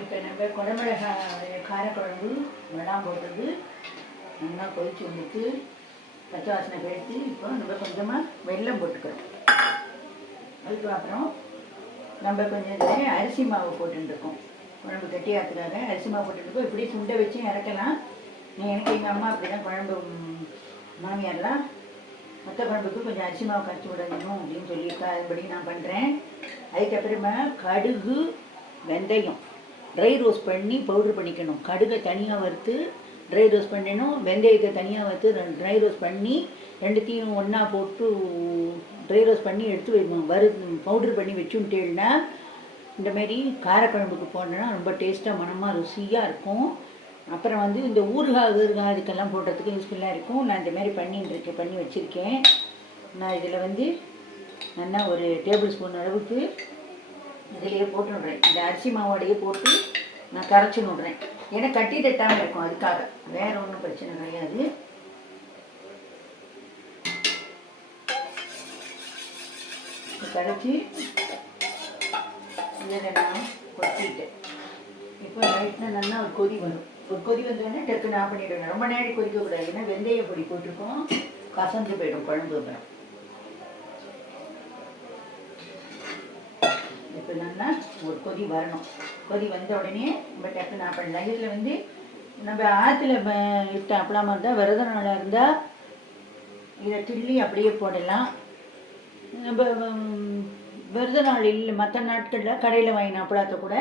இப்போ நம்ம குடமிளகாய் காரக்குழம்பு வெள்ளாம் போட்டது நல்லா கொதிச்சு வந்துட்டு பச்சை வாசனை கழித்து இப்போ நம்ம கொஞ்சமாக வெல்லம் போட்டுக்கிறோம். அதுக்கப்புறம் நம்ம கொஞ்சம் இதில் அரிசி மாவு போட்டுருக்கோம். குழம்பு கட்டியாக்குறாங்க அரிசி மாவு போட்டுருக்கோம். இப்படி சுண்டை வச்சு இறக்கலாம். எனக்கு எங்கள் அம்மா அப்படி தான் குழம்பு மாமியாரெலாம் மற்ற குழம்புக்கு கொஞ்சம் அரிசி மாவு கரைச்சி விடணும் அப்படின்னு சொல்லியிருக்கா. அதுபடி நான் பண்ணுறேன். அதுக்கப்புறமா கடுகு வெந்தயம் ட்ரை ரோஸ்ட் பண்ணி பவுட்ரு பண்ணிக்கணும். கடுகை தனியாக வறுத்து ட்ரை ரோஸ்ட் பண்ணணும். வெந்தயத்தை தனியாக வறுத்து ட்ரை ரோஸ்ட் பண்ணி ரெண்டுத்தையும் ஒன்றா போட்டு ட்ரை ரோஸ்ட் பண்ணி எடுத்து பவுட்ரு பண்ணி வச்சுட்டேன்னா இந்தமாரி காரக்குழம்புக்கு போனோன்னா ரொம்ப டேஸ்ட்டாக மனமாக ருசியாக இருக்கும். அப்புறம் வந்து இந்த ஊறுகாய் அதுக்கெல்லாம் போடுறதுக்கு யூஸ்ஃபுல்லாக இருக்கும். நான் இந்தமாரி பண்ணி வச்சுருக்கேன். நான் இதில் வந்து நல்லா ஒரு டேபிள் ஸ்பூன் அளவுக்கு இதிலேயே போட்டு விட்றேன். இந்த அரிசி மாவோடையே போட்டு நான் கரைச்சி விட்றேன். ஏன்னா கட்டி தட்டாமல் இருக்கும், அதுக்காக. வேறு ஒன்றும் பிரச்சனை கிடையாது. கரைச்சி இதில் நான் கொட்டிட்டேன். இப்போ லைட்டாக நல்லா ஒரு கொதி வரும். ஒரு கொதி வந்தோடனே டக்குன்னு ஆஃப் பண்ணிவிடுவேன். ரொம்ப நேரம் கொதிக்கக்கூடாது. ஏன்னா வெந்தய பொடி போட்டிருக்கோம், கசந்து போயிடும் குழம்பு. அப்புறம் இப்போ நல்லா ஒரு கொதி வரணும். கொதி வந்த உடனே நம்ம டக்குன்னு ஆஃப் பண்ணலாம். இதில் வந்து நம்ம ஆற்றுல இட்ட அப்பளமாக இருந்தால் விரத நாளாக இருந்தால் இதை கிள்ளி அப்படியே போடலாம். நம்ம விரத நாள் இல்லை மற்ற நாட்களில் கடையில் வாங்கின அப்பளத்தை கூட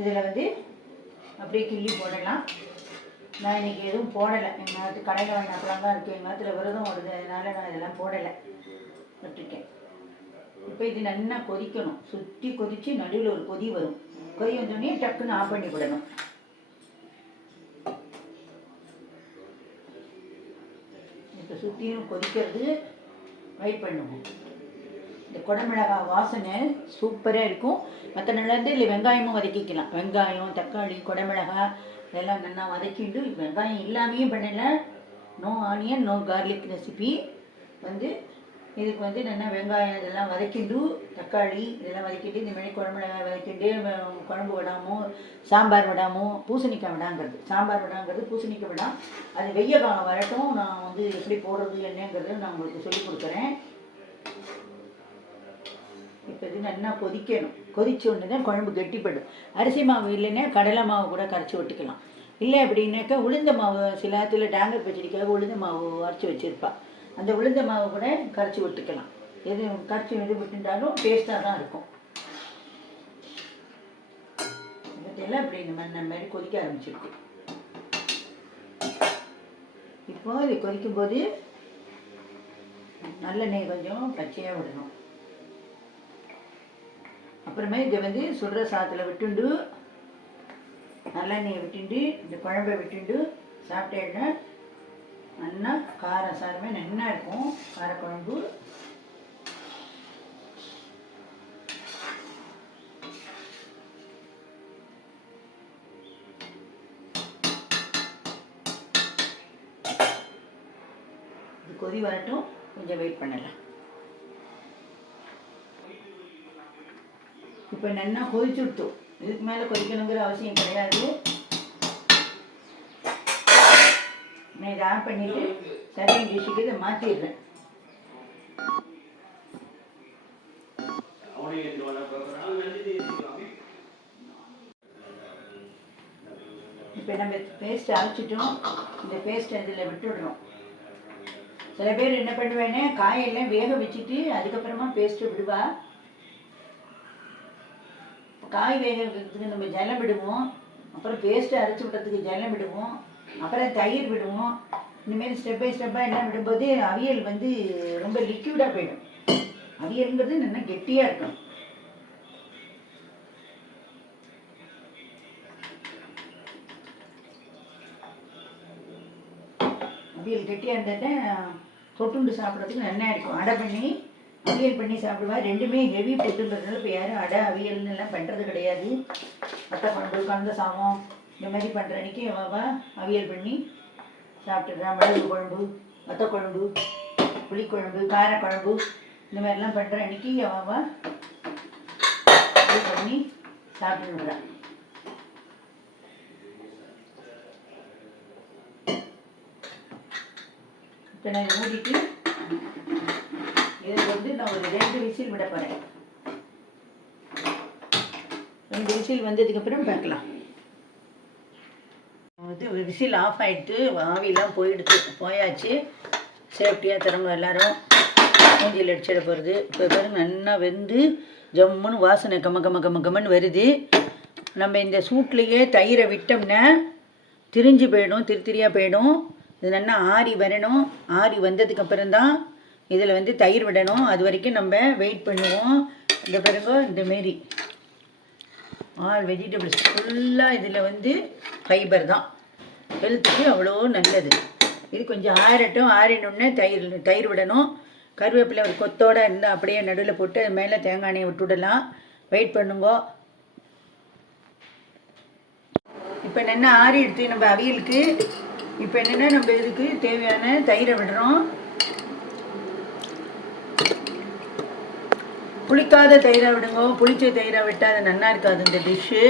இதில் வந்து அப்படியே கிள்ளி போடலாம். நான் இன்றைக்கி எதுவும் போடலை. எங்கள் நாட்டு கடையில் வாங்கின அப்பளம் தான் இருக்குது. எங்கள் நாட்டில் விரதம் வருது, அதனால் நான் இதெல்லாம் போடலை, விட்டுருக்கேன். இப்போ இது நல்லா கொதிக்கணும். சுற்றி கொதித்து நடுவில் ஒரு கொதி வரும். கொதி வந்தோடனே டக்குன்னு ஆஃப் பண்ணி விடணும். இப்போ சுற்றியும் கொதிக்கிறது வெயிட் பண்ணுவோம். இந்த குடமிளகாய் வாசனை சூப்பராக இருக்கும். மற்ற நாள்லேருந்து இல்லை வெங்காயமும் வதக்கிக்கலாம். வெங்காயம், தக்காளி, குடமிளகாய் இதெல்லாம் நல்லா வதக்கிட்டு, வெங்காயம் இல்லாமையும் பண்ணலை. No onion no garlic recipe வந்து இதுக்கு வந்து நல்லா வெங்காயம் இதெல்லாம் வதக்கிண்டு, தக்காளி இதெல்லாம் வதக்கிட்டு, இந்த மாதிரி குடமிளகாய் வதக்கிட்டு, குழம்பு விடாமோ சாம்பார் விடாமோ பூசணிக்காய் விடாங்கிறது, சாம்பார் விடாங்கிறது பூசணிக்காய் விடாம். அது வெய்ய காலம் வரட்டும். நான் வந்து எப்படி போடுறது என்னங்கிறது நான் உங்களுக்கு சொல்லி கொடுக்குறேன். இப்போ இது நல்லா கொதிக்கணும். கொதிச்ச உடனே தான் குழம்பு கெட்டிப்படும். அரிசி மாவு இல்லைன்னா கடலை மாவு கூட கரைச்சி விட்டுக்கலாம். இல்லை அப்படின்னாக்கா உளுந்த மாவு, சில நேரத்தில் டேங்கர் பச்சடிக்காக உளுந்த மாவு அரைச்சி வச்சுருப்பா. அந்த உளுந்த மாவு கூட கரைச்சி விட்டுக்கலாம். எது கரைச்சி விட்டுட்டாலும் டேஸ்ட்டாக தான் இருக்கும். இதெல்லாம் இப்படி இந்த மாதிரி கொதிக்க ஆரம்பிச்சிருக்கு. இப்போது இது கொதிக்கும்போது நல்லெண்ணெய் கொஞ்சம் பச்சையாக விடணும். அப்புறமே இதை வந்து சுடுற சாதத்தில் விட்டுண்டு நல்லெண்ணெயை விட்டுண்டு இந்த குழம்பை விட்டுண்டு சாப்பிட்டேன்னா நல்லா காரம் சாரமே நல்லா இருக்கும் காரக்குழம்பு. இது கொதி வரட்டும், கொஞ்சம் வெயிட் பண்ணலாம். இப்போ நல்லா கொதிச்சுட்டோம். இதுக்கு மேலே கொதிக்கணுங்கிற அவசியம் கிடையாது. நான் இதை ஆட் பண்ணிவிட்டு சர்விங் டிஷ்ஷுக்கு இதை மாற்றிடுறேன். இப்போ நம்ம பேஸ்ட் அரைச்சிட்டோம். இந்த பேஸ்ட் அதில் விட்டுடுறோம். சில பேர் என்ன பண்ணுவேன்னா காயெல்லாம் வேக வச்சுட்டு அதுக்கப்புறமா பேஸ்ட்டு விடுவா. காய் வேக வைக்கிறதுக்கு நம்ம ஜலம் விடுவோம், அப்புறம் பேஸ்ட்டு அரைச்சி விடுறதுக்கு ஜலம் விடுவோம், அப்புறம் தயிர் விடுவோம். இந்தமாரி ஸ்டெப் பை ஸ்டெப்பாக எல்லாம் விடும்போது அவியல் வந்து ரொம்ப லிக்விடாக போயிடும். அவியல்ங்கிறது நல்லா கெட்டியாக இருக்கும். அவியல் கெட்டியாக இருந்தால் தொட்டுண்டு சாப்பிட்றதுக்கு நல்லா இருக்கும். அடை பண்ணி அவியல் பண்ணி சாப்பிடுவா. ரெண்டுமே ஹெவி ஃபுட்டுன்றதுனால இப்போ யாரும் அடை அவியல்னு எல்லாம் பண்ணுறது கிடையாது. வத்த குழம்பு, கலந்த சாதம் இந்த மாதிரி பண்ணுற அன்றைக்கி அவா அவியல் பண்ணி சாப்பிட்டுடுறா. மிளகு குழம்பு, வத்த குழம்பு, புளிக்குழம்பு, காரக்குழம்பு இந்த மாதிரிலாம் பண்ணுற அன்றைக்கி அவா பண்ணி சாப்பிட்டுடுறா. இப்போ நான் மூடிட்டு இதை வந்து நான் ஒரு 2 விசில் விட போகிறேன். 2 விசில் வந்ததுக்கப்புறம் பார்க்கலாம். வந்து ஒரு விசில் ஆஃப் ஆகிடுத்து, ஆவிலாம் போயாச்சு. சேஃப்டியாக திறங்க எல்லோரும் மூஞ்சியில் அடிச்சிட போகிறது. இப்போ பாருங்க நல்லா வெந்து ஜம்முன்னு வாசனை கம்மன்னு வருது. நம்ம இந்த சூட்லேயே தயிரை விட்டோம்னா திரிஞ்சு போயிடும், திரியாக போயிடும். இது நல்லா ஆறி வரணும். ஆறி வந்ததுக்கப்புறம் தான் இதில் வந்து தயிர் விடணும். அது வரைக்கும் நம்ம வெயிட் பண்ணுவோம். இந்த பிறகு இந்தமாரி ஆல் வெஜிடபிள்ஸ் ஃபுல்லாக இதில் வந்து ஃபைபர் தான், ஹெல்த்துக்கு அவ்வளோ நல்லது. இது கொஞ்சம் ஆறட்டும். ஆறினோடனே தயிர் விடணும். கருவேப்பிலை ஒரு கொத்தோடு இருந்தால் அப்படியே நடுவில் போட்டு அது மேலே தேங்காய் எண்ணெயை விட்டுவிடலாம். வெயிட் பண்ணுங்க. இப்போ என்னென்ன ஆறி எடுத்து நம்ம அவியலுக்கு இப்போ என்னென்னா நம்ம இதுக்கு தேவையான தயிரை விடுறோம். புளிக்காத தயிரை விடுங்க. புளிச்ச தயிரை விட்டால் அது நல்லா இருக்காது இந்த டிஷ்ஷு.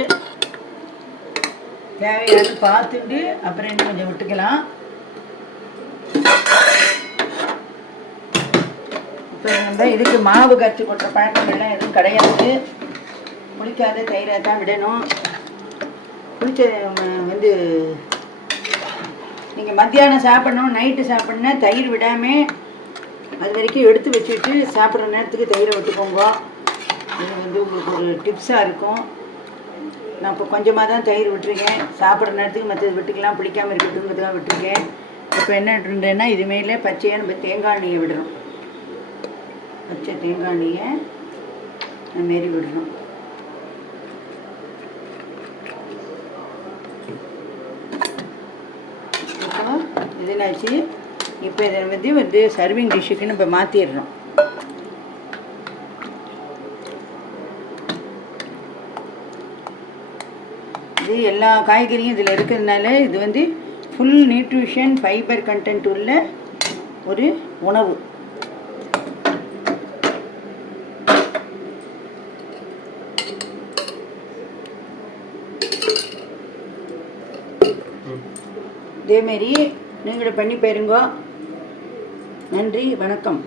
தேவையான பார்த்துட்டு அப்புறம் இன்னும் கொஞ்சம் விட்டுக்கலாம். இப்போ நம்ம இதுக்கு மாவு கரைச்சி கொட்டுற பழக்கங்கள்லாம் எதுவும் கிடையாது. புளிக்காத தயிரை தான் விடணும். புளிச்ச வந்து நீங்கள் மத்தியானம் சாப்பிட்ணும், நைட்டு சாப்பிட்ணுன்னா தயிர் விடாமல் அது வரைக்கும் எடுத்து வச்சுட்டு சாப்பிட்ற நேரத்துக்கு தயிரை விட்டுக்கோங்க. இது வந்து உங்களுக்கு ஒரு டிப்ஸாக இருக்கும். நான் இப்போ கொஞ்சமாக தான் தயிர் விட்டுருக்கேன். சாப்பிட்ற நேரத்துக்கு மற்றது விட்டுக்கலாம், பிடிக்காமல் இருக்கட்டுங்கிறதுக்காக விட்டுருக்கேன். இப்போ என்ன விட்டுருந்தேன்னா இதுமாரிலே பச்சையாக நம்ம தேங்காய் எண்ணெயை விடுறோம். பச்சை தேங்காய் எண்ணெயை அதுமாரி விடுறோம். இப்போ இதனாச்சு. இப்போ இதை வந்து சர்விங் டிஷ்ஷுக்கு நம்ம மாற்றிடுறோம். இது எல்லா காய்கறியும் இதில் இருக்கிறதுனால இது வந்து ஃபுல் நியூட்ரிஷன் ஃபைபர் கண்டென்ட் உள்ள ஒரு உணவு. இதேமாரி நீங்களும் பண்ணி பாருங்க. நன்றி, வணக்கம்.